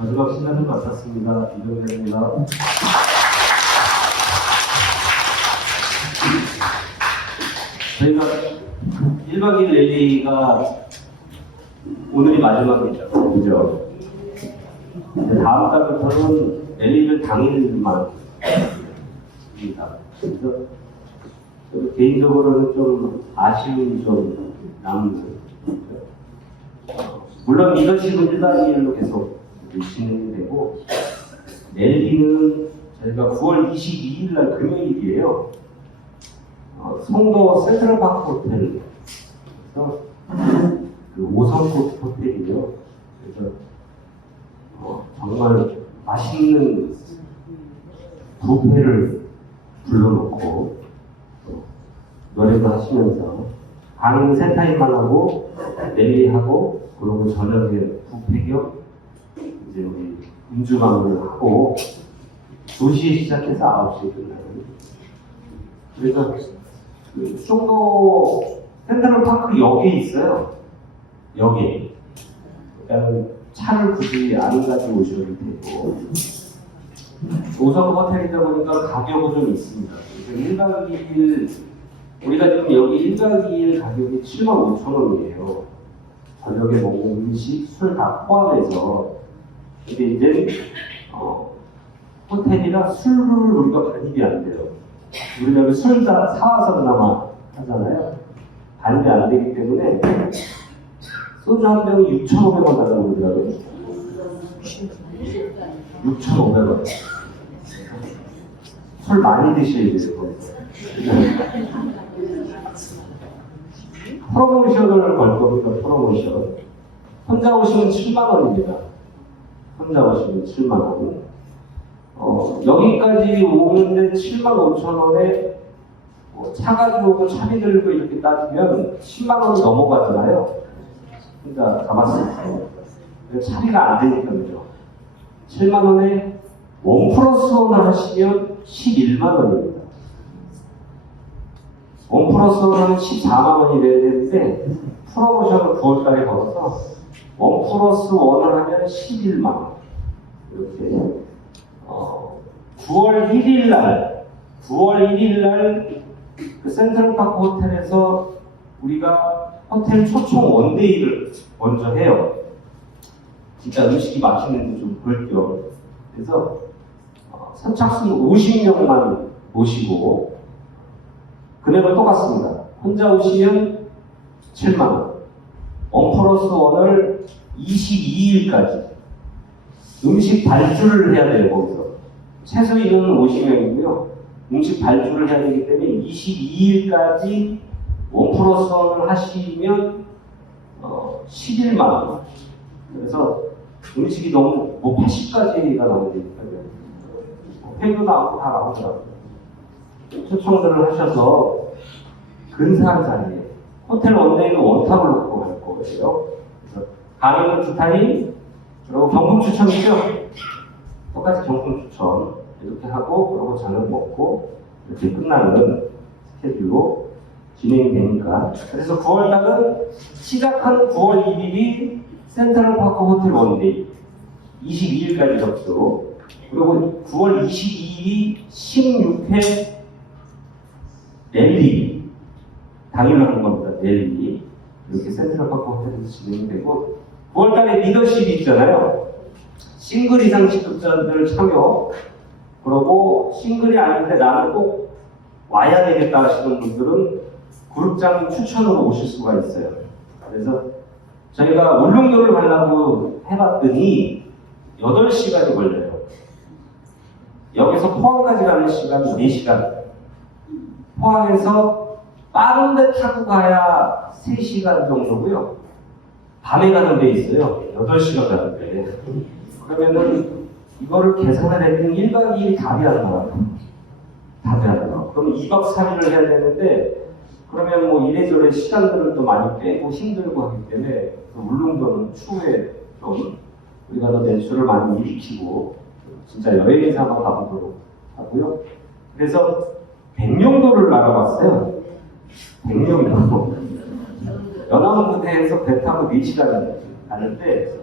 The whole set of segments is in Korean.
마지막 시간을 마쳤습니다. 이정재입니다. 저희가 1박 2일 랠리가 오늘이 마지막이죠. 그죠? 다음 달부터는 랠리를 당일만 합니다. 그래서 개인적으로는 좀 아쉬움이 좀 남는. 물론 리더십은 1박 2일로 계속 진행이 되고, 랠리는 저희가 9월 22일 날 금요일이에요. 송도 센트럴파크 호텔, 그 5성급 호텔이요. 그래서 정말 맛있는 뷔페를 불러놓고 노래도 하시면서 강의는 센타임만 하고 랠리하고 그리고 저녁에 뷔페 겸 이제 우리 음주방을 하고 2시에 시작해서 9시에 끝나요. 그래서 그 송도 센트럴파크역에 있어요. 역에. 그러니까 차를 굳이 안 가지고 오셔도 되고 5성 호텔이다 보니까 가격은 좀 있습니다. 그래서 1박 2일 우리가 지금 여기 1박 2일 가격이 75,000원이에요. 저녁에 먹는 음식, 술 다 포함해서. 근데 이제 호텔이라 술을 우리가 반입이 안 돼요. 우리가 여기 술 다 사와서 그나마 하잖아요. 반입이 안 되기 때문에 소주 한 병이 6,500원 달라고 그러더라고요. 6,500원. 술 많이 드셔야 돼요. 프로모션을 걸 겁니다. 프로모션. 혼자 오시면 7만원입니다. 혼자 오시면 7만원. 여기까지 오는데 75,000원에 차 가지고 오고 차비 들고 이렇게 따지면 10만원이 넘어가잖아요. 그러니까 가봤을 때 차비가 안 되니까 그죠. 7만원에 1+1을 하시면 11만원입니다. 1+1은 14만원이 돼야 되는데 프로모션을 9월달에 걸어서 1+1을 하면 11만원 이렇게 9월 1일 날 그 센트럴파크 호텔에서 우리가 호텔 초청 원데이를 먼저 해요. 진짜 음식이 맛있는지 좀 볼 겸. 그래서 선착순 50명만 모시고 금액은 똑같습니다. 혼자 오시면 7만원, 1+1을 22일까지 음식 발주를 해야 돼요. 거기서 최소 인원은 50명이고요. 음식 발주를 해야 되기 때문에 22일까지 1+1을 하시면 11만원. 그래서 음식이 너무 80가지가 나오니까요. 회도 나오고 다 나오더라고요. 초청들을 하셔서 근사한 자리에 호텔 원데이는 원탑을 놓고 갈 거예요. 그래서 강의는 2타임, 그리고 경품 추첨이죠. 똑같이 경품 추첨 이렇게 하고 그리고 저녁 먹고 이렇게 끝나는 스케줄로 진행이 되니까. 그래서 9월달은 시작하는 9월 1일이 센트럴파크 호텔 원데이 22일까지 접수, 그리고 9월 22일이 16회 랠리 당일로 하는 겁니다. 랠리 이렇게 센트럴파크 호텔에서 진행이 되고, 9월달에 리더십이 있잖아요. 싱글 이상 취득자들 참여, 그리고 싱글이 아닌데 나는 꼭 와야 되겠다 하시는 분들은 그룹장 추천으로 오실 수가 있어요. 그래서 저희가 울릉도를 가려고 해봤더니 8시간이 걸려요. 여기서 포항까지 가는 시간 4시간. 포항에서 빠른 데 타고 가야 3시간 정도고요. 밤에 가는 데 있어요. 8시간 가는 데. 그러면은 이거를 계산을 해보면 1박 2일 답이 안 나와요. 답이 안 나와. 그럼 2박 3일을 해야 되는데, 그러면 뭐 이래저래 시간들을 또 많이 빼고 힘들고 하기 때문에 울릉도는 추후에 좀 우리가 더 매출을 많이 일으키고 진짜 여행을 삼아 가보도록 하고요. 그래서 백령도를 알아봤어요. 백령도. 연암부대에서 배 타고 4시간 가는데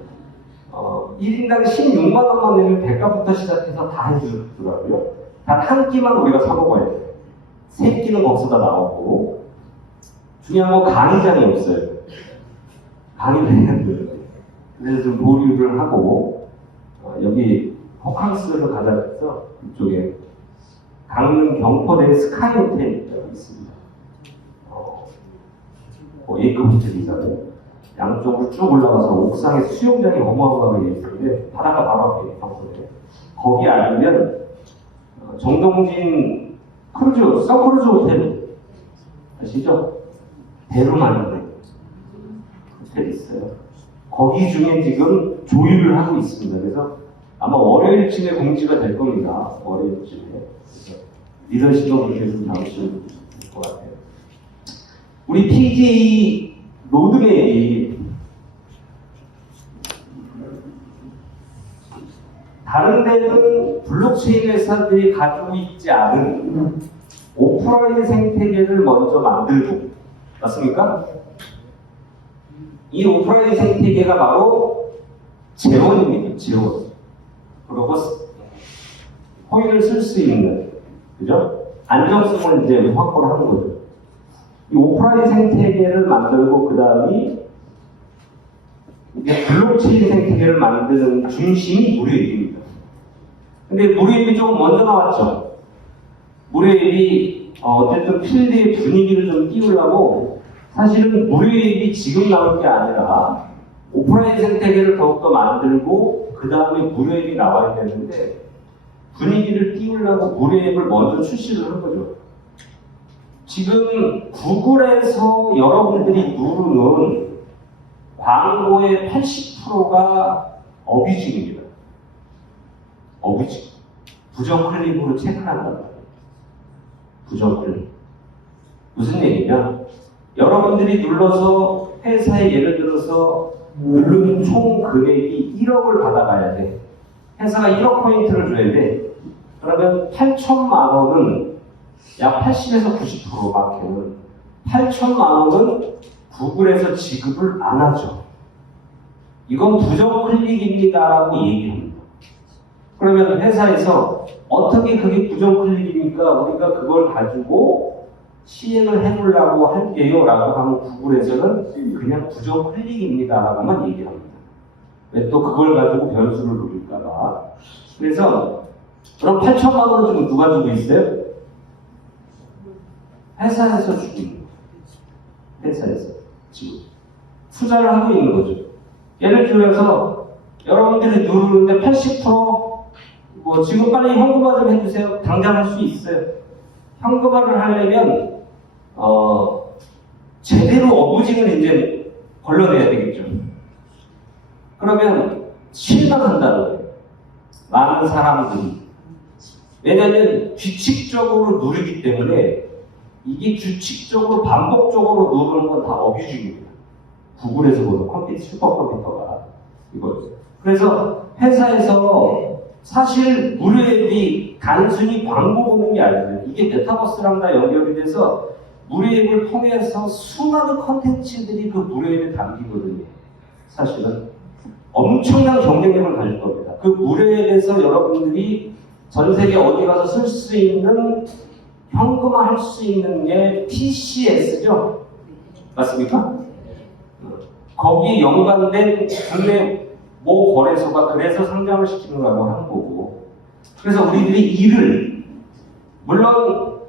1인당 16만 원만 내면 대가부터 시작해서 다 해주더라고요. 단 한 끼만 우리가 사 먹어야 돼요. 세 끼는 거기서다 나오고, 중요한 건 강의장이 없어요. 강의를 해야 돼요. 그래서 좀 보류를 하고, 여기 호캉스를 가자 해서 이쪽에 강릉 경포대 스카이 호텔이라고 있습니다. A급 호텔이잖아요. 양쪽으로 쭉 올라가서 옥상에 수영장이 어마어마하게 있는데 바닷가 바로 앞에 경포대. 거기 알면 정동진 크루즈, 서크루즈 호텔 아시죠? 배로 만든 호텔이 있어요. 거기 중에 지금 조율을 하고 있습니다. 그래서 아마 월요일쯤에 공지가 될 겁니다. 월요일쯤에. 그래서 리더십을 위해서 나오시면 될 것 같아요. 우리 PJ 로드맵이 다른 데는 블록체인 회사들이 가지고 있지 않은 오프라인 생태계를 먼저 만들고, 맞습니까? 이 오프라인 생태계가 바로 재원입니다. 재원. 그리고 코인을 쓸 수 있는, 그죠? 안정성을 이제 확보를 하는 거죠. 이 오프라인 생태계를 만들고, 그 다음이 블록체인 생태계를 만드는 중심이 무료입니다. 근데 무료앱이 좀 먼저 나왔죠. 무료앱이 어쨌든 필드의 분위기를 좀 띄우려고, 사실은 무료앱이 지금 나올 게 아니라 오프라인 생태계를 더욱더 만들고 그 다음에 무료앱이 나와야 되는데, 분위기를 띄우려고 무료앱을 먼저 출시를 한 거죠. 지금 구글에서 여러분들이 누르는 광고의 80%가 어뷰징입니다. 어뷰징. 부정 클릭으로 체크한단 말이에요. 부정 클릭. 무슨 얘기냐? 여러분들이 눌러서 회사에 예를 들어서 누른 총 금액이 1억을 받아가야 돼. 회사가 1억 포인트를 줘야 돼. 그러면 8천만 원은 약 80에서 90% 밖에는 8천만 원은 구글에서 지급을 안 하죠. 이건 부정 클릭입니다라고 얘기합니다. 그러면 회사에서 어떻게 그게 부정 클릭입니까? 우리가 그걸 가지고 시행을 해보려고 할게요 라고 하면 구글에서는 그냥 부정 클릭입니다 라고만 얘기합니다. 왜 또 그걸 가지고 변수를 누릴까봐. 그래서 그럼 8천만 원은 지금 누가 주고 있어요? 회사에서 주고 있는 거죠. 회사에서 지금 투자를 하고 있는 거죠. 예를 들어서 여러분들이 누르는데 80% 뭐 지금 빨리 현금화 좀 해주세요. 당장 할 수 있어요. 현금화를 하려면 제대로 어부징을 이제 걸러내야 되겠죠. 그러면 실망한다는 거예요. 많은 사람들이. 왜냐하면 규칙적으로 누르기 때문에 이게 규칙적으로 반복적으로 누르는 건 다 어뷰징입니다. 구글에서 보는 컴퓨터, 슈퍼컴퓨터가 이거죠. 그래서 회사에서 사실 무료앱이 단순히 광고 보는 게 아니에요. 이게 메타버스랑 다 연결이 돼서 무료앱을 통해서 수많은 컨텐츠들이 그 무료앱에 담기거든요. 사실은 엄청난 경쟁력을 가질 겁니다. 그 무료앱에서 여러분들이 전 세계 어디 가서 쓸 수 있는 현금화 할 수 있는 게 TCS죠? 맞습니까? 거기에 연관된 국내 모 거래소가 그래서 상장을 시키려고 하는 거고. 그래서 우리들이 이를, 물론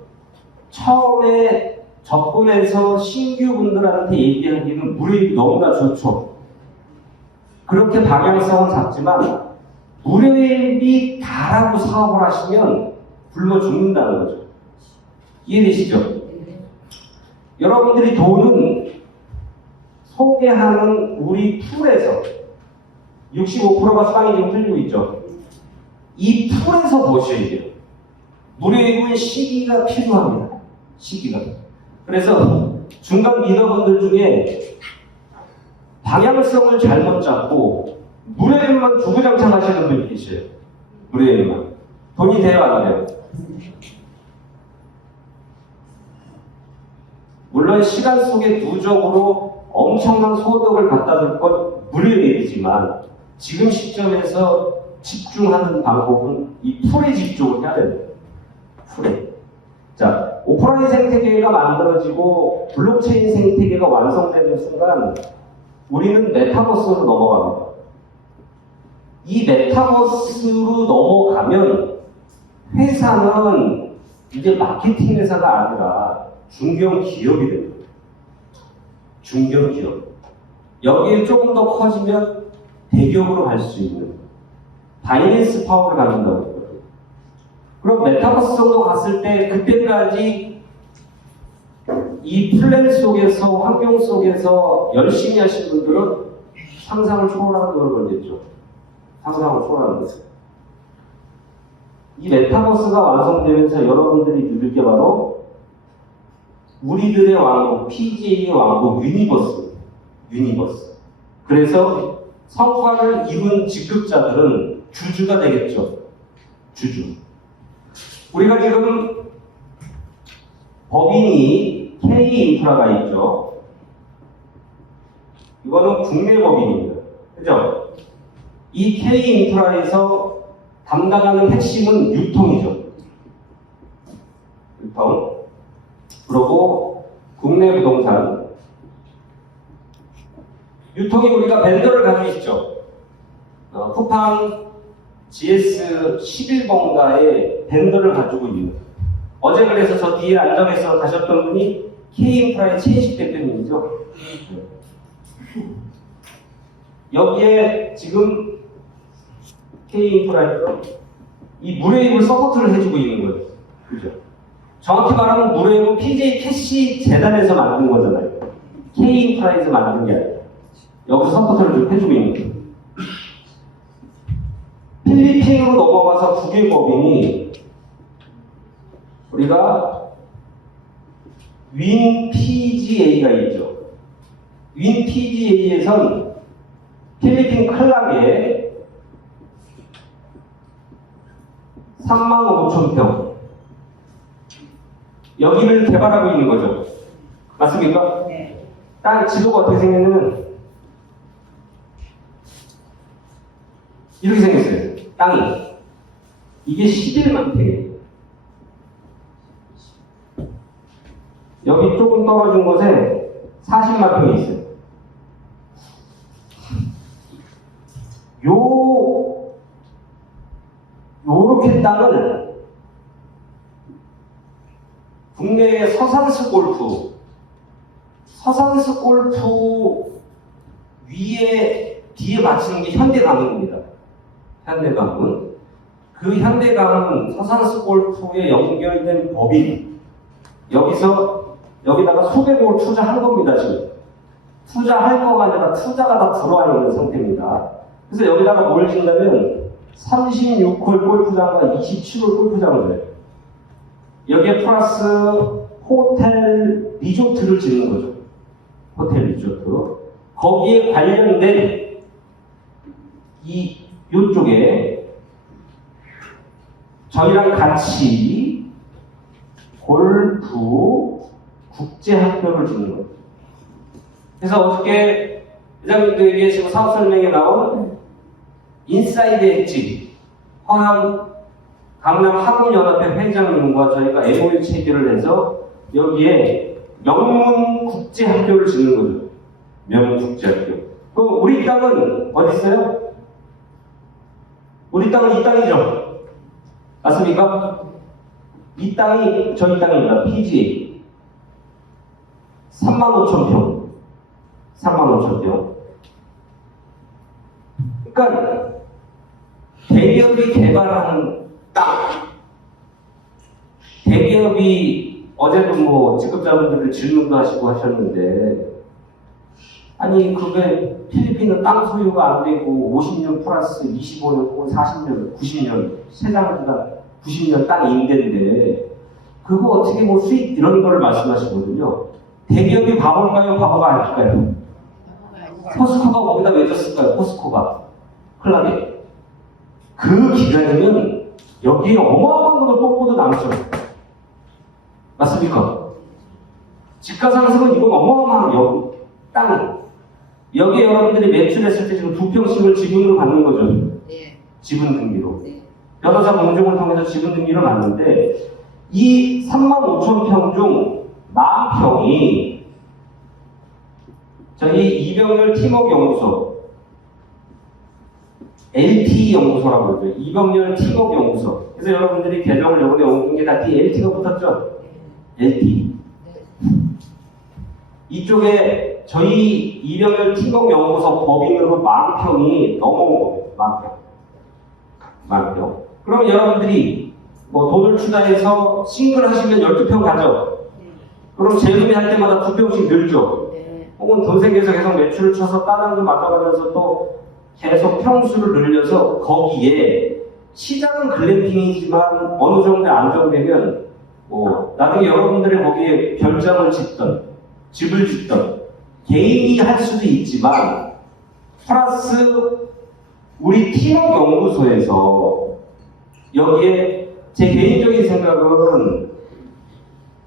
처음에 접근해서 신규 분들한테 얘기하기는 무료앱이 너무나 좋죠. 그렇게 방향성은 작지만 무료앱이 다라고 사업을 하시면 굶어 죽는다는 거죠. 이해되시죠? 여러분들이 돈은 소개하는 우리 풀에서 65%가 수강이 지금 틀리고 있죠. 이 풀에서 보셔야 돼요. 무료앱은 시기가 필요합니다. 시기가. 그래서 중간 리더분들 중에 방향성을 잘못 잡고 무료앱만 주구장창 하시는 분이 계셔요. 무료앱만. 돈이 돼요, 안 돼요? 물론 시간 속에 누적으로 엄청난 소득을 갖다 줄 건 무료앱이지만 지금 시점에서 집중하는 방법은 이 풀에 집중을 해야 됩니다. 풀에. 자, 오프라인 생태계가 만들어지고 블록체인 생태계가 완성되는 순간 우리는 메타버스로 넘어갑니다. 이 메타버스로 넘어가면 회사는 이제 마케팅 회사가 아니라 중견 기업이 됩니다. 중견 기업. 여기에 조금 더 커지면 대기업으로 갈 수 있는 바이낸스 파워를 갖는다고 했거든요. 그럼 메타버스 정도 갔을 때 그때까지 이 플랜 속에서 환경 속에서 열심히 하신 분들은 상상을 초월하는 걸 걸겠죠. 상상을 초월하는 거죠. 이 메타버스가 완성되면서 여러분들이 누릴 게 바로 우리들의 왕국, PGA의 왕국 유니버스. 그래서 성과를 이룬 직급자들은 주주가 되겠죠. 주주. 우리가 지금 법인이 K인프라가 있죠. 이거는 국내 법인입니다. 그죠? 이 K인프라에서 담당하는 핵심은 유통이죠. 유통. 그리고 국내 부동산. 유통이 우리가 벤더를 가지고 있죠. 쿠팡 GS11번가의 벤더를 가지고 있는. 어제 그래서 저 뒤에 앉아서 가셨던 분이 K인프라의 최인식 대표님이죠. 여기에 지금 K인프라에서 이 무레입을 서포트를 해주고 있는 거죠. 그죠? 정확히 말하면 무레입은 PJ 캐시 재단에서 만든 거잖아요. K인프라에서 만든 게 아니라 여기서 서포트를 좀 해주고 있는 거예요. 필리핀으로 넘어가서 국외 법인이 우리가 윈 PGA가 있죠. 윈 PGA에선 필리핀 클락에 35,000평 여기를 개발하고 있는 거죠. 맞습니까? 네. 땅 지도가 어떻게 생겼냐면 이렇게 생겼어요. 땅이. 이게 11만 평이에요. 여기 조금 떨어진 곳에 40만 평이 있어요. 요렇게 땅을 국내의 서산스 골프 위에 뒤에 받치는 게 현대가문입니다. 현대가문. 그 현대가문 서산스 골프에 연결된 법인 여기다가 수백억을 투자한 겁니다. 지금 투자할 거가 아니라 투자가 다 들어와 있는 상태입니다. 그래서 여기다가 뭘 짓냐면 36홀 골프장과 27홀 골프장을 줘요. 여기에 플러스 호텔 리조트를 짓는 거죠. 호텔 리조트. 거기에 관련된 이쪽에 저희랑 같이 골프 국제학교를 짓는 거죠. 그래서 어저께 회장님들에게 지금 사업 설명에 나온 인사이드 엣지 강남 학문연합회 회장님과 저희가 MOU 체결을 해서 여기에 명문 국제학교를 짓는 거죠. 명문 국제학교. 그럼 우리 땅은 어디 있어요? 우리 땅은 이 땅이죠. 맞습니까? 이 땅이 저희 땅입니다. PGA 35,000평. 35,000평. 그러니까 대기업이 개발하는 땅. 대기업이 어제도 뭐 직급자분들 질문도 하시고 하셨는데 아니 그게 필리핀은 땅 소유가 안 되고 50년 플러스 25년 혹은 40년, 90년 세장기가 90년 땅 임대인데 그거 어떻게 뭐 수익 이런 거를 말씀하시거든요. 대기업이 바보일까요? 바보가 아닐까요? 포스코가 거기다 왜 줬을까요? 포스코가 클락에 그 기간이면 여기에 어마어마한 걸 뽑고도 남죠. 맞습니까? 집가 상승은 이건 어마어마한 여기 땅이 여기에 여러분들이 매출했을 때 지금 2평씩을 지분으로 받는 거죠. 네. 지분 등기로. 네. 변호사 공증을 통해서 지분 등기를 받는데 이 35,000평 중 40,000평이 저희 이병렬 팀워크 연구소 LT 연구소라고 그러죠. 이병렬 팀워크 연구소. 그래서 여러분들이 계정을 요번에 옮긴 게 다 LT가 붙었죠. LT. 이쪽에 저희 이병렬 팀워크 연구소 법인으로 10,000평이 넘어온 거예요. 10,000평. 그러면 여러분들이 뭐 돈을 투자해서 싱글 하시면 12평 가죠. 그럼 재구매할 때마다 2평씩 늘죠. 혹은 돈 생겨서 계속 매출을 쳐서 다른 거 맞아가면서 또 계속 평수를 늘려서 거기에 시장은 글램핑이지만 어느 정도 안정되면 뭐 나중에 여러분들이 거기에 별장을 짓던 집을 짓던 개인이 할 수도 있지만 플러스 우리 팀워크 연구소에서 여기에 제 개인적인 생각은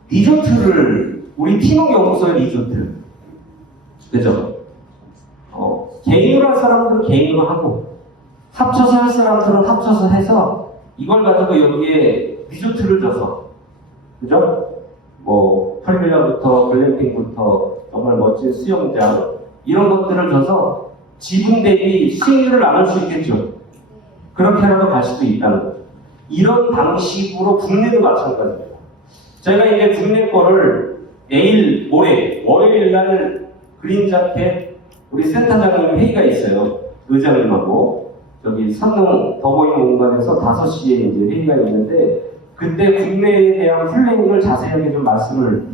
리조트를 우리 팀워크 연구소의 리조트 그죠? 개인으로 할 사람들은 개인으로 하고 합쳐서 할 사람들은 합쳐서 해서 이걸 가지고 여기에 리조트를 줘서 그죠? 뭐 풀빌라부터 글램핑부터 정말 멋진 수영장 이런 것들을 줘서 지분 대비 수익률을 나눌 수 있겠죠. 그렇게라도 갈 수도 있다는 거죠. 이런 방식으로 국내도 마찬가지입니다. 저희가 이제 국내 거를 내일 모레 월요일 날 그린자켓 우리 센터장님 회의가 있어요. 의장님하고 저기 선릉 더보잉 공간에서 5시에 이제 회의가 있는데 그때 국내에 대한 플래닝을 자세하게 좀 말씀을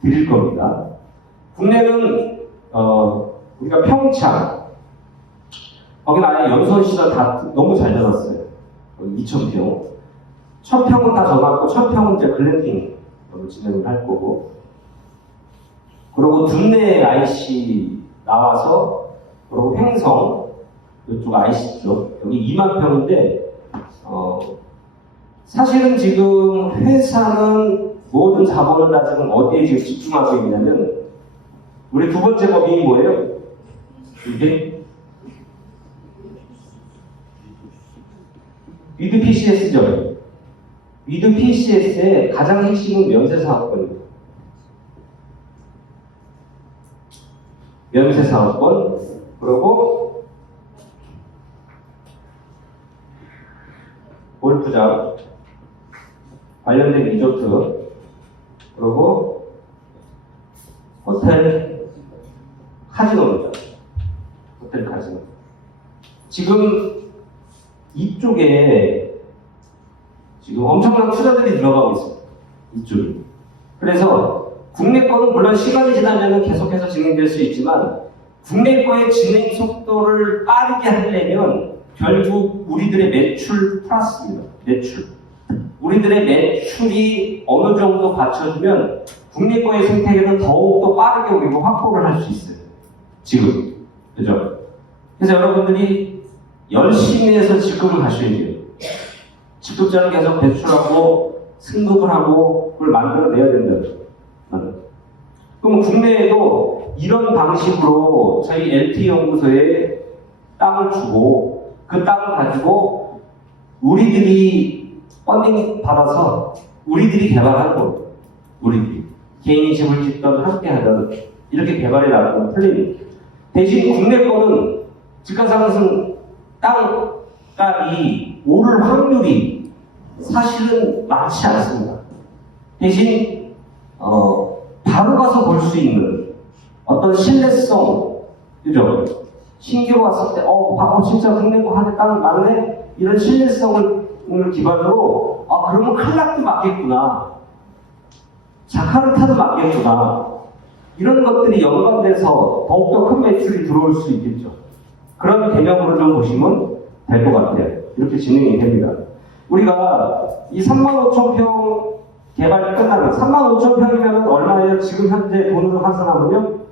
드릴 겁니다. 국내는 우리가 평창 거기는 아예 연소시설 다 너무 잘 잡았어요. 2,000평 1,000평은 다 정하고 1,000평은 이제 글램핑으로 진행을 할 거고 그리고 둔내 IC 나와서 그리고 횡성 이쪽 IC 쪽 여기 2만 평인데 사실은 지금 회사는 모든 자본을 다 지금 어디에 지금 집중하고 있냐면 우리 두 번째 법인이 뭐예요? 이게 위드 PCS죠. 위드 PCS의 가장 핵심은 면세사업권입니다. 면세사업권 그리고 골프장 관련된 리조트 그리고 호텔 카지노입니다. 호텔 카지노. 지금 이쪽에 지금 엄청난 투자들이 들어가고 있습니다. 이쪽에. 그래서 국내 거는 물론 시간이 지나면 계속해서 진행될 수 있지만 국내 거의 진행 속도를 빠르게 하려면 결국 우리들의 매출 플러스입니다. 매출. 우리들의 매출이 어느 정도 받쳐주면 국내 거의 생태계는 더욱더 빠르게 우리가 확보를 할 수 있어요. 지금. 그죠? 그래서 여러분들이 열심히 해서 직급을 가셔야 돼요. 직급자를 계속 배출하고 승급을 하고 그걸 만들어내야 된다. 그럼 국내에도 이런 방식으로 저희 LT 연구소에 땅을 주고 그 땅을 가지고 우리들이 펀딩 받아서 우리들이 개발하는 거예요. 우리들이 개인이 집을 짓던 함께 하던 이렇게 개발해 나가는 플랜입니다. 대신 국내 거는 집가상승 땅값이 오를 확률이 사실은 많지 않습니다. 대신 바로 가서 볼 수 있는 어떤 신뢰성, 그죠? 신규로 왔을 때, 진짜 국내 거 하는 땅 많네? 이런 신뢰성을 기반으로, 그러면 클락도 맞겠구나. 자카르타도 맞겠구나. 이런 것들이 연관돼서 더욱더 큰 매출이 들어올 수 있겠죠. 그런 개념으로 좀 보시면 될 것 같아요. 이렇게 진행이 됩니다. 우리가 이 35,000평 개발이 끝나면 35,000평이면 얼마예요? 지금 현재 돈으로 환산하면요?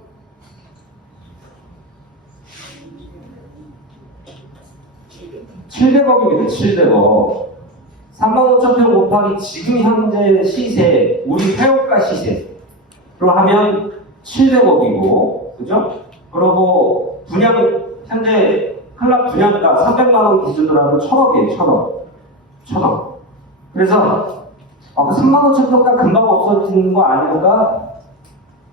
700억입니다. 700억. 35,000평 곱하기 지금 현재 시세, 우리 회원가 시세로 하면 700억이고, 그죠? 그리고 분양, 현재 클럽 분양가 300만 원 기준으로 하면 1,000억이에요, 1,000억. 1,000억. 그래서 3만 5천 평가 금방 없어지는 거 아닌가?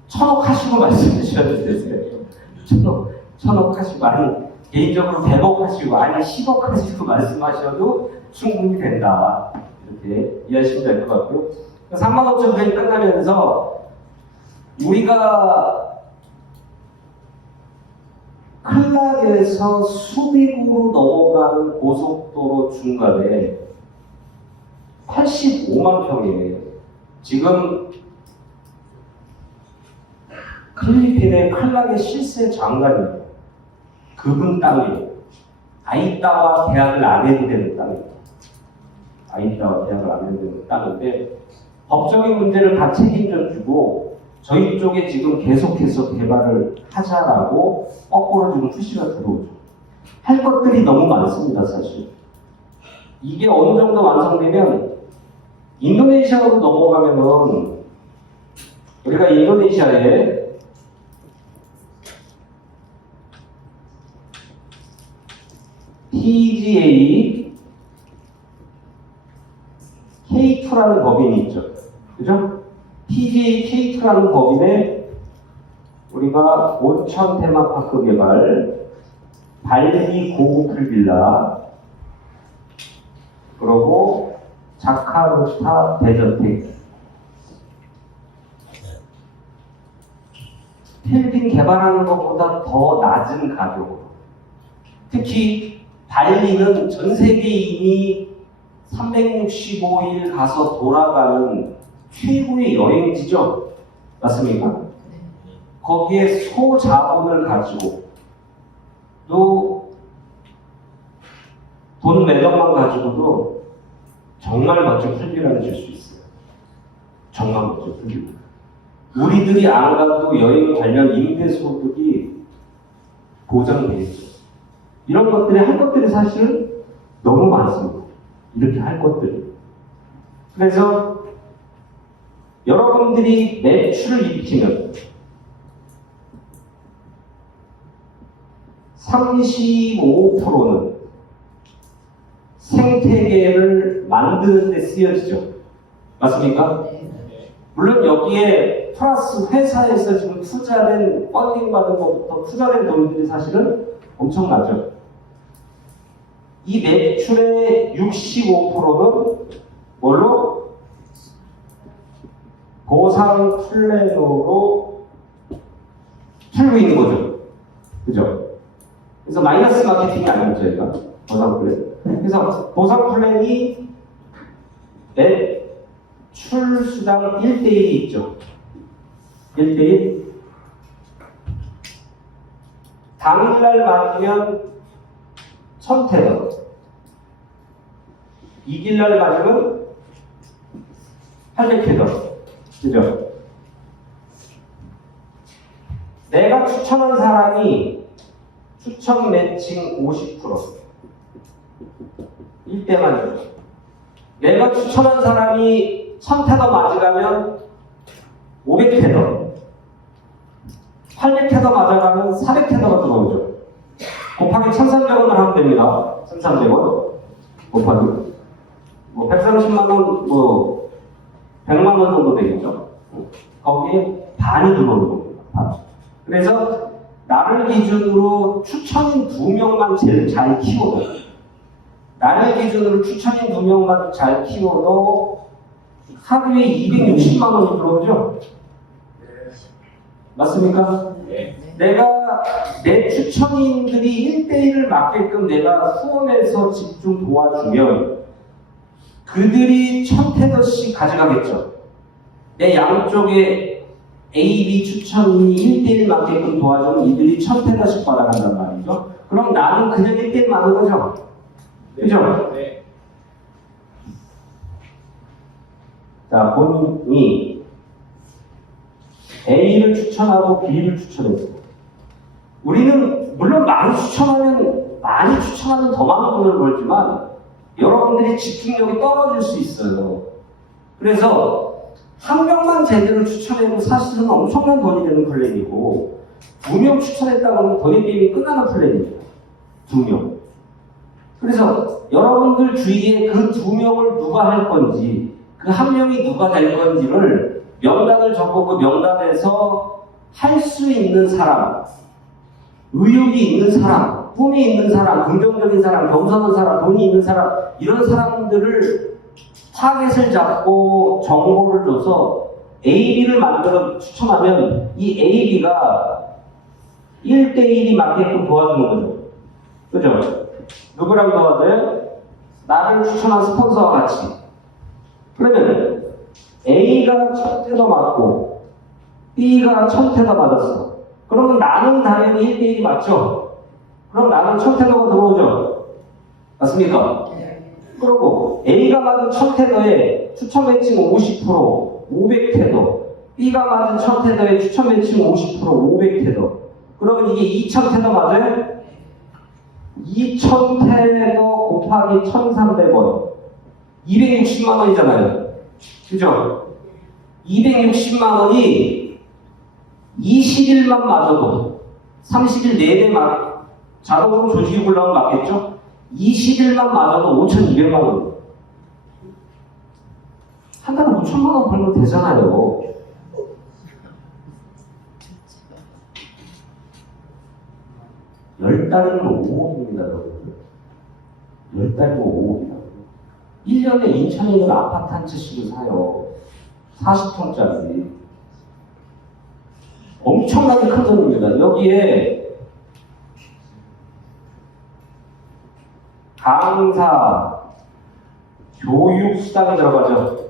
1,000억 하시고 말씀해 주셔야 되세요. 1,000억 하시고, 아니, 개인적으로 100억 하시고, 아니, 10억 하시고 말씀하셔도 충분히 된다. 이렇게 이해하시면 될 것 같고요. 3만 5천 평이 끝나면서 우리가 클락에서 수빅으로 넘어가는 고속도로 중간에 85만 평이에요. 지금 필리핀의 클락의 실세 장관이 그분 땅이에요. 아이따와 대학을 안 해도 되는 땅이에요. 아이따와 대학을 안 해도 되는 땅인데 법적인 문제를 다 책임져 주고 저희 쪽에 지금 계속해서 개발을 하자라고 거꾸로 지금 푸시가 들어오죠. 할 것들이 너무 많습니다, 사실. 이게 어느 정도 완성되면 인도네시아로 넘어가면은 우리가 인도네시아에 PGA K2라는 법인이 있죠. 그죠? PGA K2라는 법인에 우리가 온천 테마파크 개발, 발리 고급 풀빌라, 그리고 자카르타 대저택, 필리핀 개발하는 것보다 더 낮은 가격으로, 특히 발리는 전 세계인이 365일 가서 돌아가는 최고의 여행지죠. 맞습니까? 거기에 소자본을 가지고 또 돈 매덕만 가지고도 정말 멋진 풀빌라를 줄 수 있어요. 정말 멋진 풀빌라. 우리들이 안 가도 여행 관련 임대소득이 보장되어 있어요. 이런 것들이 할 것들이 사실 너무 많습니다. 이렇게 할 것들이. 그래서 여러분들이 매출을 입히면 35%는 생태계를 만드는 데 쓰여지죠. 맞습니까? 물론 여기에 플러스 회사에서 지금 투자된 펀딩 받은 것부터 투자된 돈들이 사실은 엄청나죠. 이 매출의 65%는 뭘로? 보상 플랜으로 풀고 있는 거죠. 그죠? 그래서 마이너스 마케팅이 아니죠, 저희가. 보상 플랜. 그래서 보상 플랜이 매출 수당 1대1이 있죠. 1대1. 당일날 맞으면 1,000테더. 이길날 맞으면 800테더. 그죠? 내가 추천한 사람이 추천 매칭 50%. 1대만 줘. 내가 추천한 사람이 1,000테더 맞으려면 500테더. 800테더 맞아가면 400테더가 들어오죠. 곱하기 1,300원을 하면 됩니다. 1,300원. 곱하기. 130만원, 100만원 정도 되겠죠. 거기에 반이 들어오는 겁니다. 반. 그래서 나를 기준으로 추천인 2명만 제일 잘 키워도, 나를 기준으로 추천인 2명만 잘 키워도 하루에 260만원이 들어오죠. 맞습니까? 네. 내가 내 추천인들이 1대1을 맞게끔 내가 후원해서 집중 도와주면 그들이 1,000테더씩 가져가겠죠. 내 양쪽에 A, B 추천인이 1대1 맞게끔 도와주면 이들이 1,000테더씩 받아간단 말이죠. 그럼 나는 그냥 1대1 맞는 거죠. 네. 그죠? 네. 자, 본인이 A를 추천하고 B를 추천했어요. 우리는 물론 많이 추천하면 더 많은 돈을 벌지만 여러분들이 집중력이 떨어질 수 있어요. 그래서 한 명만 제대로 추천해도 사실은 엄청난 돈이 되는 플랜이고 2명 추천했다고 하면 돈의 게임이 끝나는 플랜입니다. 2명. 그래서 여러분들 주위에 그 2명을 누가 할 건지, 그 1명이 누가 될 건지를 명단을 적고 그 명단에서 할 수 있는 사람, 의욕이 있는 사람, 꿈이 있는 사람, 긍정적인 사람, 겸손한 사람, 돈이 있는 사람, 이런 사람들을 타겟을 잡고 정보를 줘서 AB를 만들어 추천하면 이 AB가 1대1이 맞게끔 도와주는 거죠. 그죠? 누구랑 도와줘요? 나를 추천한 스폰서와 같이. 그러면 A가 1000태도 맞고 B가 1000태도 맞았어. 그러면 나는 당연히 1대1이 맞죠? 그럼 나는 1000태도가 들어오죠? 맞습니까? 그리고 A가 맞은 1000태도에 추천 매칭 50%, 500태도, B가 맞은 1000태도에 추천 매칭 50%, 500태도. 그러면 이게 2000태도 맞아요? 2000태도 곱하기 1300원. 260만 원이잖아요. 그죠? 260만 원이 20일만 맞아도 30일 내내 자동으로 조직이 굴러가면 맞겠죠? 20일만 맞아도 5,200만 원. 한 달에 5천만 원 벌면 되잖아요. 열 달이면 5억입니다, 여러분. 10달이면 5억이다. 1년에 인천에 있는 아파트 한 채씩을 사요. 40평짜리. 엄청나게 큰 돈입니다. 여기에 강사, 교육수당이 들어가죠.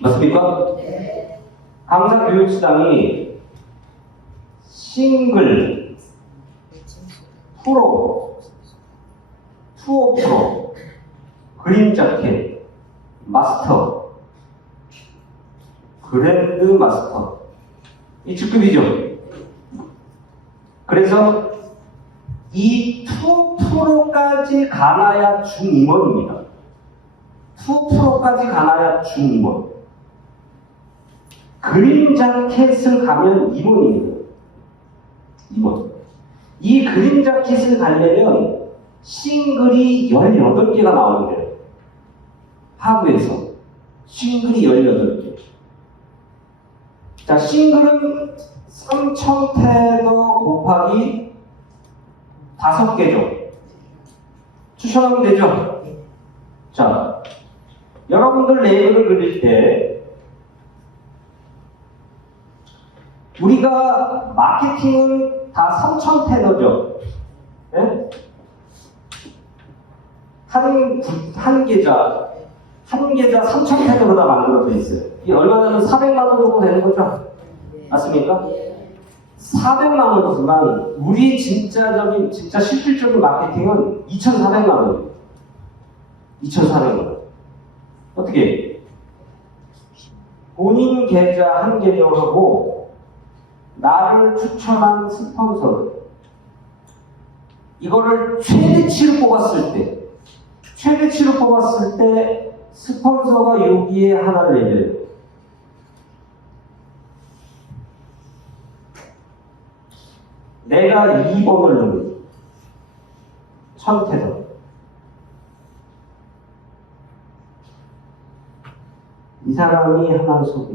맞습니까? 네. 강사 교육수당이 싱글, 프로, 투어 프로, 그린 자켓, 마스터, 그랜드 마스터. 이 직급이죠. 그래서 이 2%까지 가나야 중임원입니다. 2%까지 가나야 중임원. 그린 자켓을 가면 임원입니다. 임원. 이 그린 자켓을 가려면 싱글이 18개가 나오는 거예요. 하부에서. 싱글이 18개. 자, 싱글은 3000태도 곱하기 5개죠. 추천하면 되죠? 자, 여러분들 레이블을 그릴 때 우리가 마케팅은 다 3000태도죠. 네? 한 계좌 3000태도로 다 만들어져 있어요. 이게 얼마 전에 400만 원 정도 되는 거죠? 맞습니까? 400만 원이지만 우리 진짜 실질적인 마케팅은 2,400만 원이에요. 2,400만 원. 어떻게? 본인 계좌 한 계정하고 나를 추천한 스폰서 이거를 최대치로 뽑았을 때 스폰서가 여기에 하나를 내려요. 내가 2번을 넣는 1000태도. 이 사람이 하나를 소개.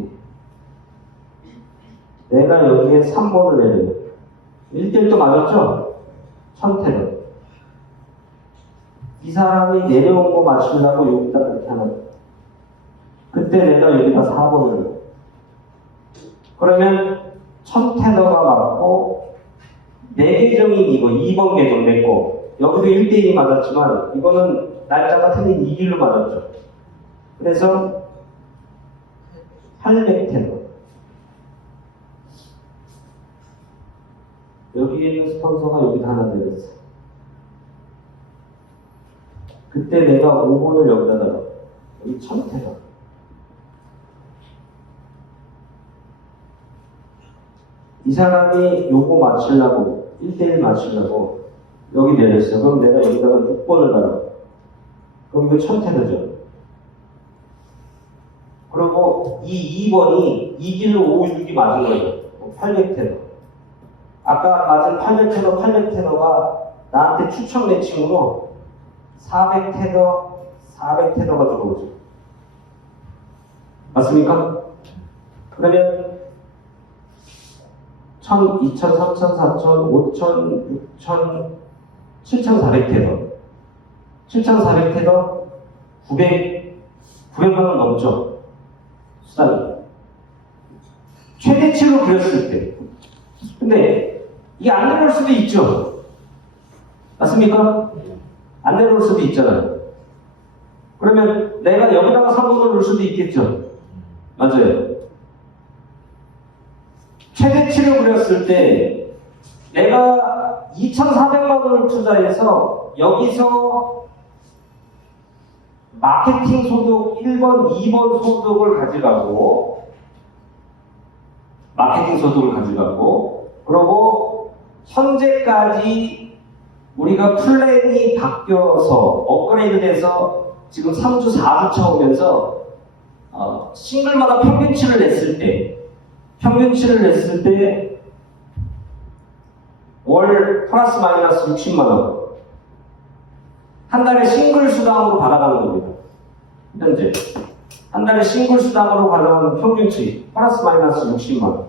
내가 여기에 3번을 내려요. 1대1도 맞았죠? 1000태도. 이 사람이 내려온 거 맞추려고 여기다 이렇게 하나. 그때 내가 여기다 4번을 넣어요. 그러면 1000태도가 맞고 내 계정이 이거 2번 계정 내 거. 여기도 1대1이 맞았지만 이거는 날짜가 틀린 2일로 맞았죠. 그래서 800태도. 여기에 있는 스폰서가 여기다 하나 내렸어. 그때 내가 5번을 여기다 넣어. 여기 1000태도. 이 사람이 요거 맞추려고 1대1 맞추려고 여기 내렸어. 그럼 내가 여기다가 6번을 달아. 그럼 이거 1000태도죠. 그리고 이 2번이 2길로 5, 6이 맞은 거예요. 800태도. 아까 맞은 800테더가 나한테 추천 매칭으로 400테더가 들어오죠. 맞습니까? 그러면 1000, 2000, 3000, 4000, 5000, 6000, 7400테더. 7400테더 900만 원 넘죠. 수단이. 최대치로 그렸을 때. 근데 이게 안 내려올 수도 있죠. 맞습니까? 안 내려올 수도 있잖아요. 그러면 내가 여기다가 3원을 넣을 수도 있겠죠. 맞아요. 최대치로 그렸을 때 내가 2,400만 원을 투자해서 여기서 마케팅 소득 1번, 2번 소득을 가져가고 그러고 현재까지 우리가 플랜이 바뀌어서 업그레이드 돼서 지금 3주, 4주차 오면서 싱글마다 평균치를 냈을 때 월 플러스 마이너스 60만 원 한 달에 싱글 수당으로 받아가는 겁니다. 현재 한 달에 싱글 수당으로 받아가는 평균치 플러스 마이너스 60만 원.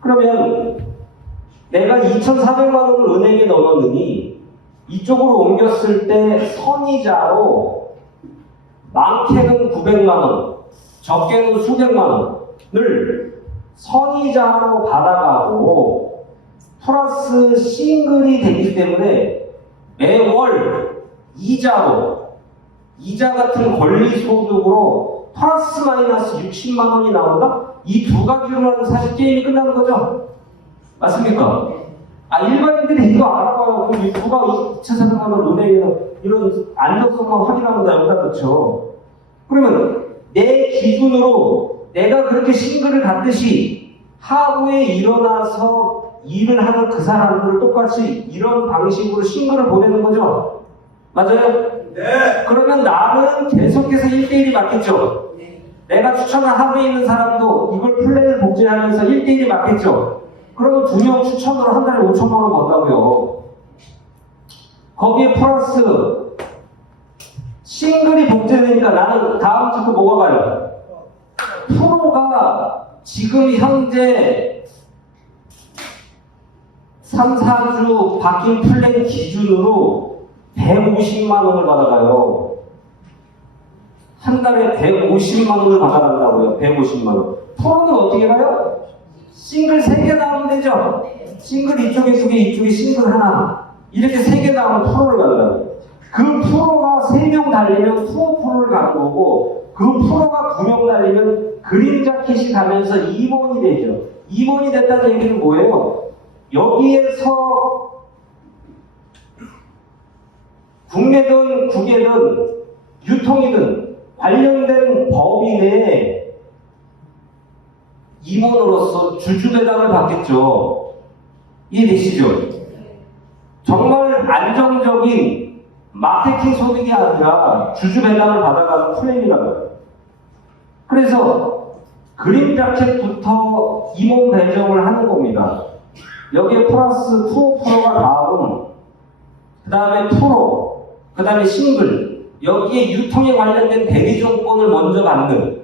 그러면 내가 2,400만 원을 은행에 넣어놓으니 이쪽으로 옮겼을 때 선이자로 많게는 900만 원, 적게는 수백만 원을 선이자로 받아가고 플러스 싱글이 되기 때문에 매월 이자 같은 권리 소득으로 플러스 마이너스 60만 원이 나온다? 이 두 가지로는 사실 게임이 끝나는 거죠? 맞습니까? 일반인들이 이거 알아봐요. 그럼 이 누가 2,400만 원 은행에는 이런 안정성만 확인합니다. 여기다 넣죠. 그러면 내 기준으로 내가 그렇게 싱글을 갔듯이 하루에 일어나서 일을 하는 그 사람들을 똑같이 이런 방식으로 싱글을 보내는 거죠? 맞아요? 네. 그러면 나는 계속해서 1대1이 맞겠죠? 네. 내가 추천을 하고 있는 사람도 이걸 플랜을 복제하면서 1대1이 맞겠죠? 그러면 2명 추천으로 한 달에 5천만 원 번다고요. 거기에 플러스 싱글이 복제되니까 나는 다음 주도 뭐가 가요? 프로가 지금 현재 3, 4주 바뀐 플랜 기준으로 150만 원을 받아가요. 한 달에 150만 원을 받아간다고요. 150만 원. 프로는 어떻게 가요? 싱글 3개 나오면 되죠? 싱글 이쪽에 2개, 이쪽에 싱글 하나. 이렇게 3개 나오면 프로를 간다고요. 그 프로가 3명 달리면 프로를 가는 거고, 그 프로가 9명 달리면 그린 자켓이 가면서 2번이 되죠. 2번이 됐다는 얘기는 뭐예요? 여기에서 국내든 국외든 유통이든 관련된 법인의 임원으로서 주주배당을 받겠죠. 이해되시죠? 정말 안정적인 마케팅 소득이 아니라 주주배당을 받아가는 플랜이라고요. 그래서 그린 자켓부터 임원 배정을 하는 겁니다. 여기에 플러스 프로가 다음, 그 다음에 프로, 그 다음에 싱글, 여기에 유통에 관련된 대리점권을 먼저 받는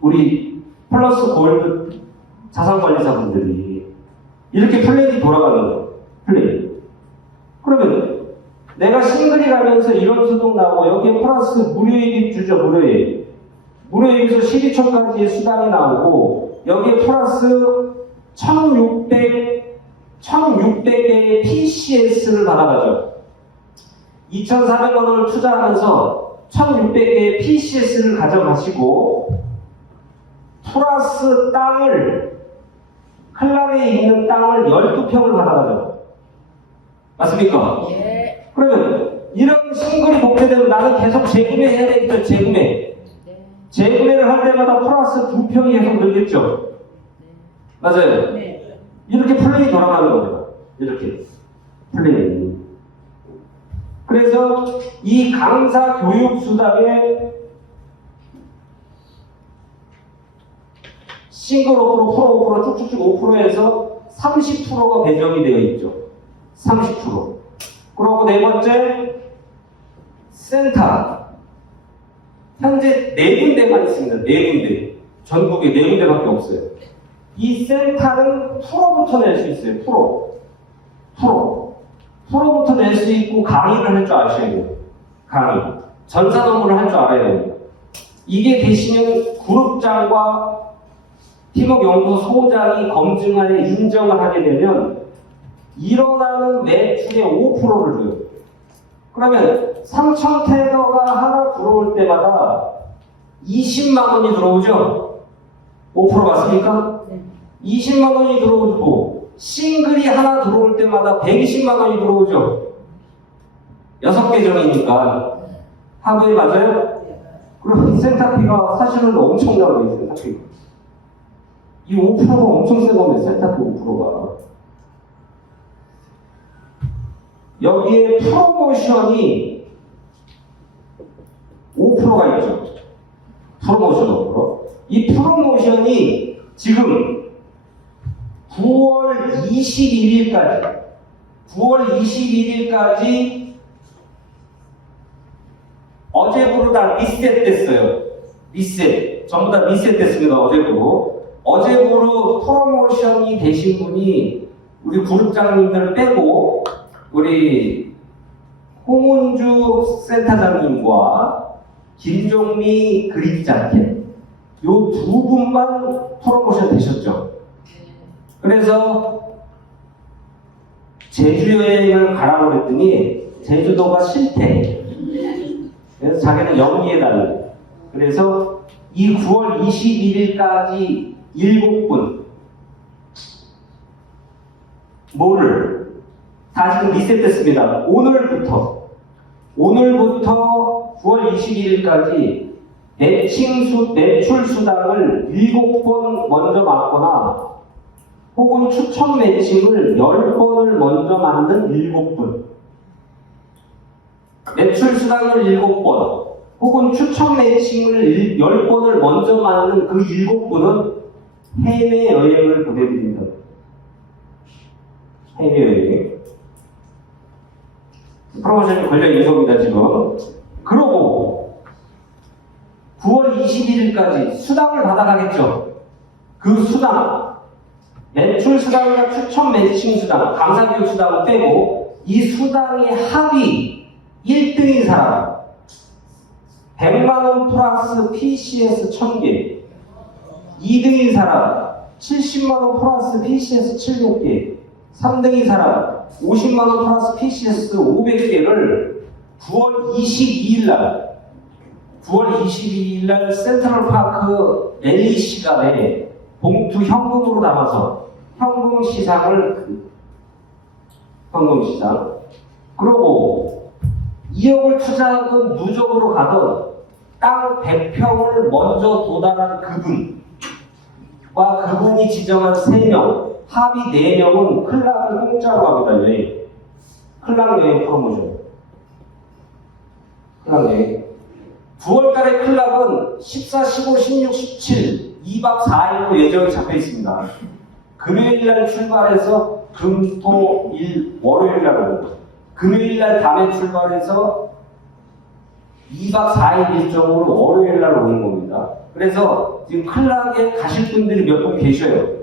우리 플러스 골드 자산관리사분들이 이렇게 플랜이 돌아가는 거예요. 플랜. 그러면 내가 싱글이 가면서 이런 소득 나오고 여기에 플러스 무료예입 주죠. 무료예입에서 12초까지의 수당이 나오고 여기에 플러스 1600개의 PCS를 받아가죠. 2,400만 원을 투자하면서 1600개의 PCS를 가져가시고 플러스 땅을 클락에 있는 땅을 12평을 받아가죠. 맞습니까? 예. 그러면 이런 싱글이 복제되면 나는 계속 재구매해야 되겠죠. 재구매를 할 때마다 플러스 2평이 계속 늘겠죠. 맞아요. 네. 이렇게 플랜이 돌아가는 겁니다. 이렇게 플랜이. 그래서 이 강사 교육 수당에 싱글 5%, 프로 5%, 쭉쭉쭉 5%에서 30%가 배정이 되어 있죠. 30%. 그리고 네 번째, 센터. 현재 네 군데만 있습니다. 네 군데. 전국에 네 군데밖에 없어요. 이 센터는 프로부터 낼 수 있어요. 프로부터 낼 수 있고 강의를 할 줄 아셔야 돼요. 강의. 전산 업무를 할 줄 알아야 됩니다. 이게 되시면 그룹장과 팀워크 연구소 소장이 검증하에 인정을 하게 되면 일어나는 매출의 5%를 줘요. 그러면 3,000 테더가 하나 들어올 때마다 20만 원이 들어오죠? 5% 맞습니까? 20만 원이 들어오고 싱글이 하나 들어올 때마다 120만 원이 들어오죠? 6개 점이니까 하부에 맞아요? 그럼 센터피가 사실은 엄청난 거예요. 센터피가 이 5%가 엄청 센 겁니다. 센터피 5%가 여기에 프로모션이 5%가 있죠. 프로모션 5%. 이 프로모션이 지금 9월 21일까지 어제부로 다 리셋됐어요. 리셋. 전부 다 리셋됐습니다. 어제부로 프로모션이 되신 분이 우리 그룹장님들 빼고 우리 홍은주 센터장님과 김종미 그립자켓 요 두 분만 프로모션 되셨죠. 그래서 제주 여행을 가라고 그랬더니 제주도가 싫대. 그래서 자기는 연기해달래. 그래서 이 9월 21일까지 7분 뭐를 다 지금 리셋됐습니다. 오늘부터 9월 21일까지 매출 수당을 7번 먼저 맞거나 혹은 추천 매칭을 10번을 먼저 만든 7분 매출 수당을 7번 혹은 추천 매칭을 10번을 먼저 만든 그 7분은 해외여행을 보내드립니다. 해외여행 프로모션이 걸려있는 겁니다. 지금 그러고 9월 21일까지 수당을 받아가겠죠. 그 수당 매출 수당과 추천 매칭 수당 강사교육 수당을 빼고 이 수당의 합이 1등인 사람 100만원 플러스 PCS 1000개 2등인 사람 70만원 플러스 PCS 700개 3등인 사람 50만원 플러스 PCS 500개를 9월 22일날 센트럴파크 랠리 시간에 봉투 현금으로 담아서 현금 시장 그리고 2억을 투자하든 누적으로 가든 땅 100평을 먼저 도달한 그분과 그분이 지정한 3명 합의 4명은 클락을 공짜로 갑니다. 여행 클락 여행 프로모션 클락 여행 9월달에 클락은 14, 15, 16, 17 2박 4일로 예정이 잡혀 있습니다. 금요일날 출발해서 금, 토, 일, 월요일날 오고 금요일날 밤에 출발해서 2박 4일 일정으로 월요일날 오는 겁니다. 그래서 지금 클락에 가실 분들이 몇 분 계셔요.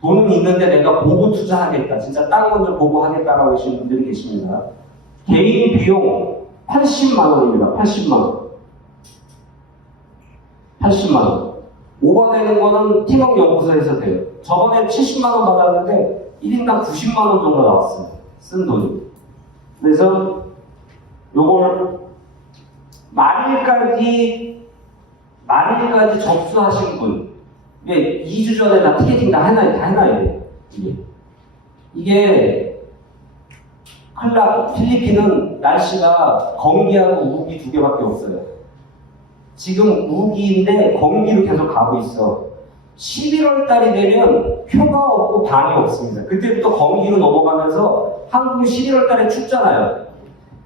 돈은 있는데 내가 보고 투자하겠다. 진짜 땅 먼저 보고 하겠다라고 하시는 분들이 계십니다. 개인 비용 80만원입니다. 80만원. 오버되는 거는 팀워크 연구소에서 돼요. 저번에 70만원 받았는데 1인당 90만원 정도 나왔어요. 쓴 돈이. 그래서 요걸 말일까지 접수하신 분, 2주 전에 다 티켓팅 다 해놔야 돼요. 이게 클락 필리핀은 날씨가 건기하고 우기 2개밖에 없어요. 지금 우기인데 건기로 계속 가고 있어. 11월 달이 되면 표가 없고 방이 없습니다. 그때부터 건기로 넘어가면서 한국은 11월 달에 춥잖아요.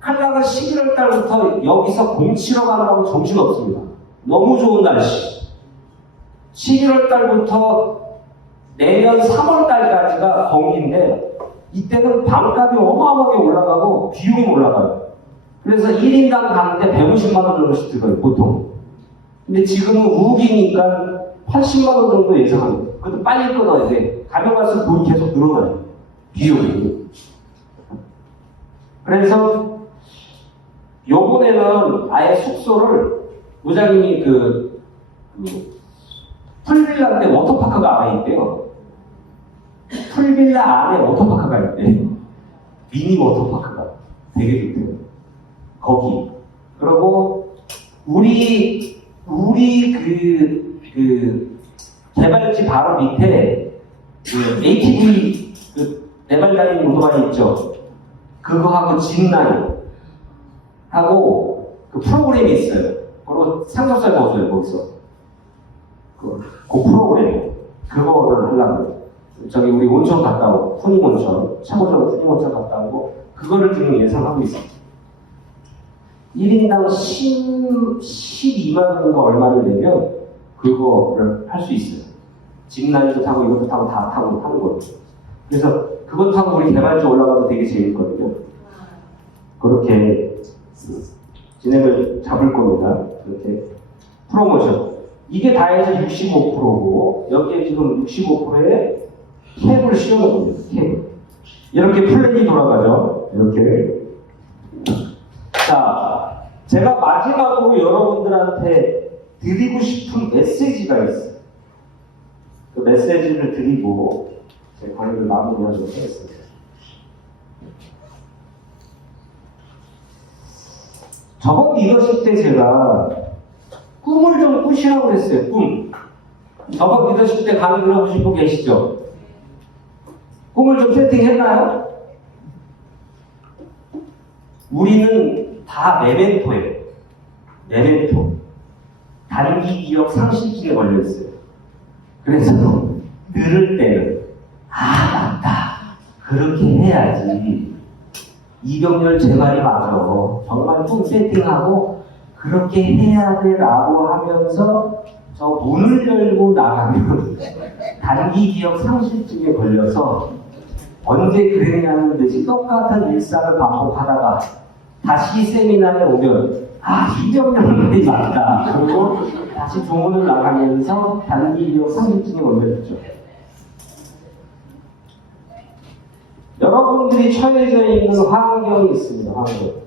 클락은 11월 달부터 여기서 공 치러 가느라고 정신없습니다. 너무 좋은 날씨. 11월 달부터 내년 3월 달까지가 건기인데 이때는 방값이 어마어마하게 올라가고 비용이 올라가요. 그래서 1인당 가는데 150만 원 정도씩 들어요, 보통. 근데 지금은 우기니까 80만 원 정도 예상합니다. 그것도 빨리 끊어야 돼. 가면 갈수록 돈이 계속 늘어나요. 비용이. 그래서 요번에는 아예 숙소를 부장님이 풀빌라인데 워터파크가 안에 있대요. 풀빌라 안에 워터파크가 있대. 미니 워터파크가 되게 좋대요. 거기. 그리고 우리 개발지 바로 밑에 ATV 네발 달린 오토바이 있죠. 그거하고 짚라인 하고 그 프로그램이 있어요. 그리고 삼겹살 먹어줘요 거기서. 그 프로그램 그거를 하려고. 저기 우리 온천 갔다 오고 푸님 온천, 차고점 푸님 온천 갔다 오고 그거를 지금 예상하고 있습니다. 1인당 12만 원인가 얼마를 내면 그거를 할 수 있어요. 짚라인도 타고 이것도 타고 다 타고 타는 거예요. 그래서 그거 타고 우리 개발지 올라가도 되게 재밌거든요. 그렇게 진행을 잡을 겁니다. 그렇게 프로모션. 이게 다 해서 65%고 여기에 지금 65%에 캡을 씌워놓은 겁니다. 캡. 이렇게 플랜이 돌아가죠. 이렇게. 자, 제가 마지막으로 여러분들한테 드리고 싶은 메시지가 있어요. 그 메시지를 드리고 제 강의를 마무리하도록 하겠습니다. 저번 리더십 때 제가 꿈을 좀 꾸시라고 했어요. 꿈. 저번 리더십 때 강의 들어보신 분 계시죠? 꿈을 좀 세팅했나요? 우리는 다 메멘토예요. 메멘토. 단기 기억 상실증에 걸려있어요. 그래서 들을 때는 맞다. 그렇게 해야지. 이병렬 제 말이 맞아. 정말 꿈 세팅하고 그렇게 해야 돼 라고 하면서 저 문을 열고 나가면 단기 기억 상실증에 걸려서 언제 그랬냐는 듯이 똑같은 일상을 반복하다가 다시 세미나에 오면 이병렬 말이 맞다. 그리고 다시 조문을 나가면서 단기 기억 상실증에 걸려있죠. 여러분들이 처해져 있는 환경이 있습니다. 환경.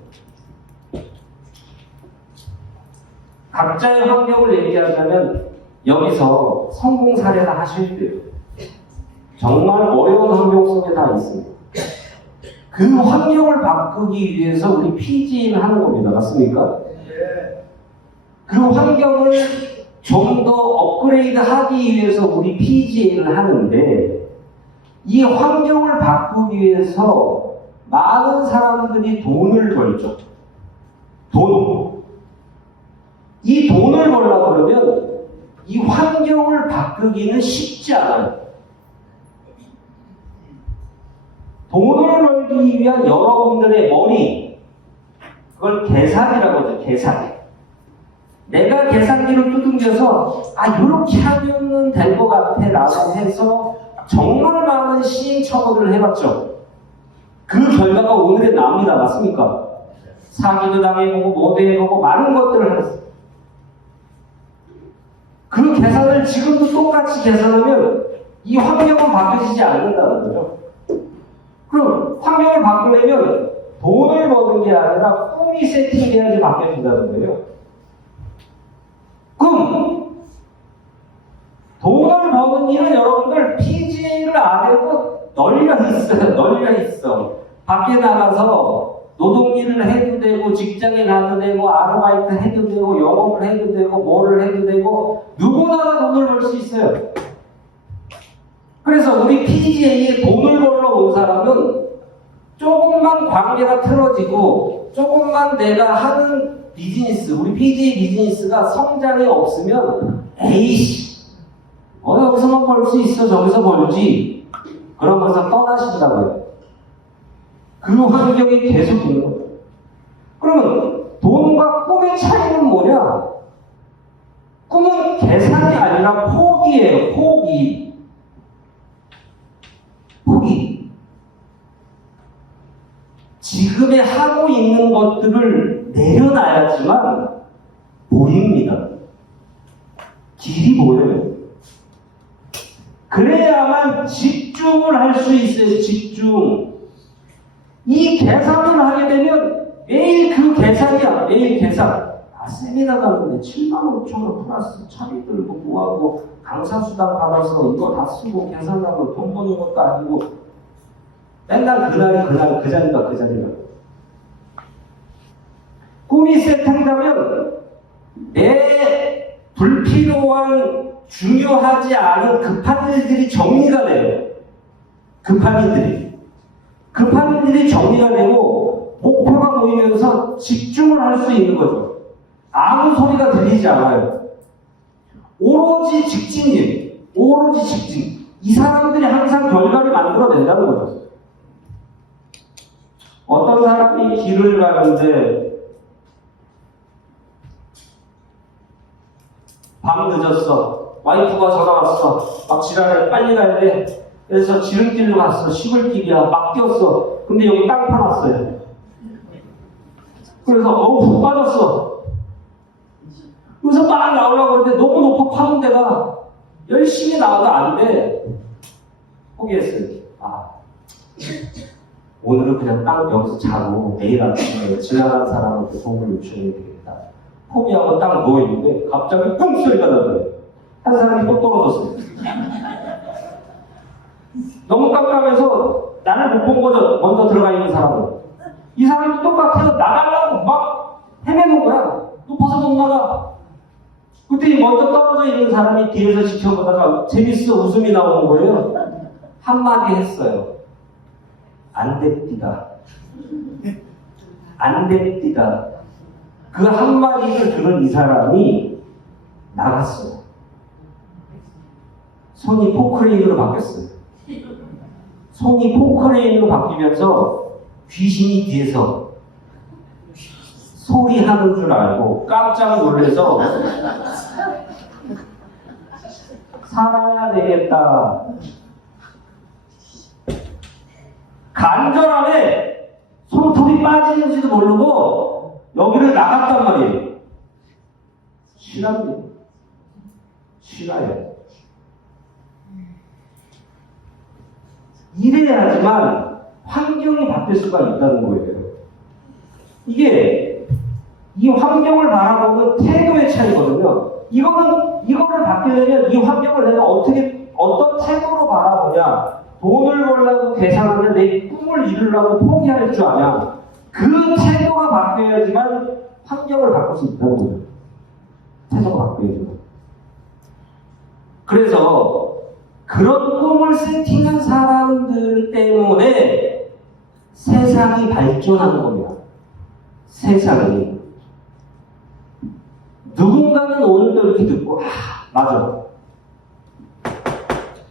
각자의 환경을 얘기하자면 여기서 성공 사례가 하실 때요. 정말 어려운 환경 속에 다 있습니다. 그 환경을 바꾸기 위해서 우리 PG를 하는 겁니다. 맞습니까? 그 환경을 좀 더 업그레이드 하기 위해서 우리 PG를 하는데 이 환경을 바꾸기 위해서 많은 사람들이 돈을 벌죠. 이 돈을 벌려고 그러면 이 환경을 바꾸기는 쉽지 않아요. 돈을 벌기 위한 여러분들의 머리, 그걸 계산이라고 하죠. 계산. 내가 계산기를 두둥겨서 이렇게 하면 될 것 같아 라고 해서 정말 많은 시행착오를 해봤죠. 그 결과가 오늘의 나옵니다. 맞습니까? 사기도 당해보고 뭐도 해보고 많은 것들을 했어요. 그 계산을 지금도 똑같이 계산하면 이 환경은 바뀌어지지 않는다는 거죠. 그럼 환경을 바꾸려면 돈을 버는 게 아니라 꿈이 세팅돼야지 바뀌어진다는 거예요. 꿈! 돈을 버는 일은 여러분들 PGA를 안 해도 널려있어. 밖에 나가서 노동일을 해도 되고, 직장에 가도 되고, 아르바이트 해도 되고, 영업을 해도 되고, 뭐를 해도 되고, 누구나 돈을 벌 수 있어요. 그래서 우리 PGA에 돈을 벌러 온 사람은 조금만 관계가 틀어지고, 조금만 내가 하는 비즈니스, 우리 PGA 비즈니스가 성장이 없으면, 여기서만 벌 수 있어, 저기서 벌지. 그러면서 떠나신다고요. 그 환경이 계속 있는 거예요. 그러면 돈과 꿈의 차이는 뭐냐? 꿈은 계산이 아니라 포기예요, 포기. 지금에 하고 있는 것들을 내려놔야지만 보입니다. 길이 보여요. 그래야만 집중을 할 수 있어요. 집중. 이 계산을 하게 되면 매일 그 계산이야. 매일 계산. 세미나 가는데 75,000원 플러스 차비 들고 뭐하고 강사수당 받아서 이거 다 쓰고 계산하고 돈 버는 것도 아니고 맨날 그 자리가 꿈이 세팅되면 내 불필요한 중요하지 않은 급한 일들이 정리가 돼요. 급한 일들이 정리가 되고 목표가 보이면서 집중을 할 수 있는 거죠. 아무 소리가 들리지 않아요. 오로지 직진이에요. 오로지 직진. 이 사람들이 항상 결과를 만들어낸다는 거죠. 어떤 사람이 길을 가는데 밤 늦었어. 와이프가 전화 왔어. 막 지랄해. 빨리 가야 돼. 그래서 지름길로 갔어. 시골길이야. 막 뛰었어. 근데 여기 땅 파놨어요. 그래서 푹 빠졌어. 그래서 막 나오려고 하는데 너무 높아 파는 데가 열심히 나와도 안 돼. 포기했어요. 오늘은 그냥 딱 여기서 자고 내일 아침에 지나가는 사람한테 도움을 요청해야 되겠다. 포기하고 딱 누워있는데 갑자기 뿡 소리가 나더라고요. 한 사람이 또 떨어졌어요. 너무 깜깜해서 나를 못 본 거죠. 먼저 들어가 있는 사람은. 이 사람도 똑같아서 나가려고 막 헤매는 거야. 높아서 못 나가. 그때 먼저 떨어져 있는 사람이 뒤에서 지켜보다가 재밌어 웃음이 나오는 거예요. 한마디 했어요. 안 됩니다. 안 됩니다. 그 한마디를 들은 이 사람이 나갔어요. 손이 포크레인으로 바뀌었어요. 손이 포크레인으로 바뀌면서 귀신이 뒤에서 소리하는 줄 알고 깜짝 놀라서 살아야 되겠다. 간절함에 손톱이 빠지는지도 모르고 여기를 나갔단 말이에요. 싫어요. 이래야지만 환경이 바뀔 수가 있다는 거예요. 이게 이 환경을 바라보는 태도의 차이거든요. 이거를 바뀌려면 이 환경을 내가 어떤 태도로 바라보냐. 돈을 벌려고 계산하면 내 꿈을 이루려고 포기할 줄 아냐. 그 태도가 바뀌어야지만 환경을 바꿀 수 있다는 거예요. 태도가 바뀌어야지만. 그래서 그런 꿈을 세팅한 사람들 때문에 세상이 발전하는 겁니다. 세상이. 누군가는 오늘도 이렇게 듣고 맞아.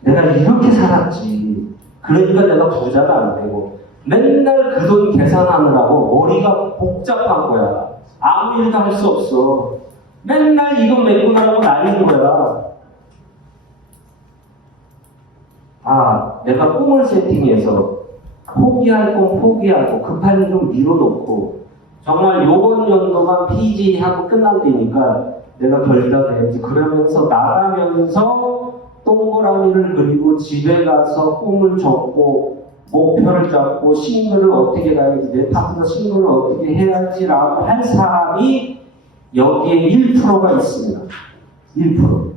내가 이렇게 살았지. 그러니까 내가 부자가 안 되고 맨날 그 돈 계산하느라고 머리가 복잡한 거야. 아무 일도 할 수 없어. 맨날 이 돈 메고 나가고 날리는 거야. 내가 꿈을 세팅해서 포기할 건 포기하고 급한 일 좀 미뤄놓고 정말 요번 연도만 PG하고 끝난다니까 내가 결의가 해야지. 그러면서 나가면서 동그라미를 그리고 집에 가서 꿈을 적고 목표를 잡고 싱글을 어떻게 가야지, 내 파트너 싱글을 어떻게 해야지라고 할 사람이 여기에 1%가 있습니다. 1%.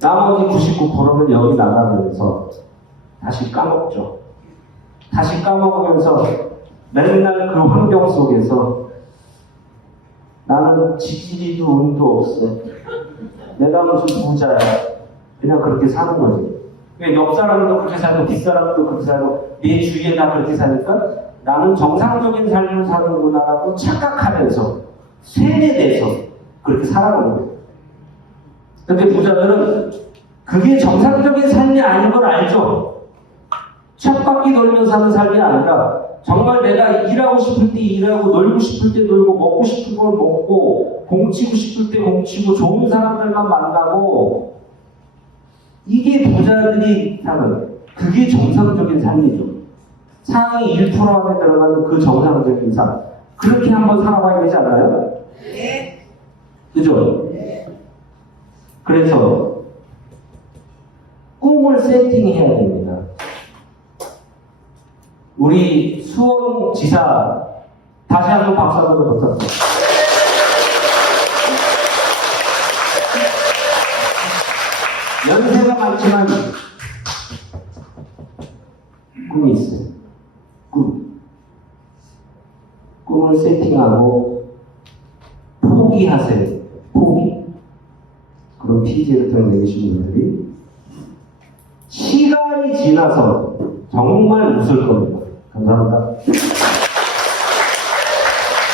나머지 99%는 여기 나가면서 다시 까먹죠. 다시 까먹으면서 맨날 그 환경 속에서 나는 지지리도 운도 없어. 내가 무슨 부자야. 그냥 그렇게 사는 거지. 옆 사람도 그렇게 살고 뒷사람도 그렇게 살고 내 주위에 다 그렇게 사니까 나는 정상적인 삶을 사는구나라고 착각하면서 세뇌돼서 그렇게 살아가는 거예요. 근데 부자들은 그게 정상적인 삶이 아닌 걸 알죠. 쳇바퀴 돌면서 사는 삶이 아니라 정말 내가 일하고 싶을 때 일하고 놀고 싶을 때 놀고 먹고 싶은 걸 먹고 공치고 싶을 때 공치고 좋은 사람들만 만나고 이게 부자들이 사는 그게 정상적인 삶이죠. 상위 1% 안에 들어가는 그 정상적인 삶. 그렇게 한번 살아봐야 되지 않나요? 네. 그죠? 그래서 꿈을 세팅해야 됩니다. 우리 수원지사 다시 한번 박수 한번 부탁드립니다. 연세가 많지만 꿈이 있어요. 꿈을 세팅하고 포기하세요. 포기. 그런 PJ를 통해 내리신 분들이 시간이 지나서 정말 웃을 겁니다. 감사합니다.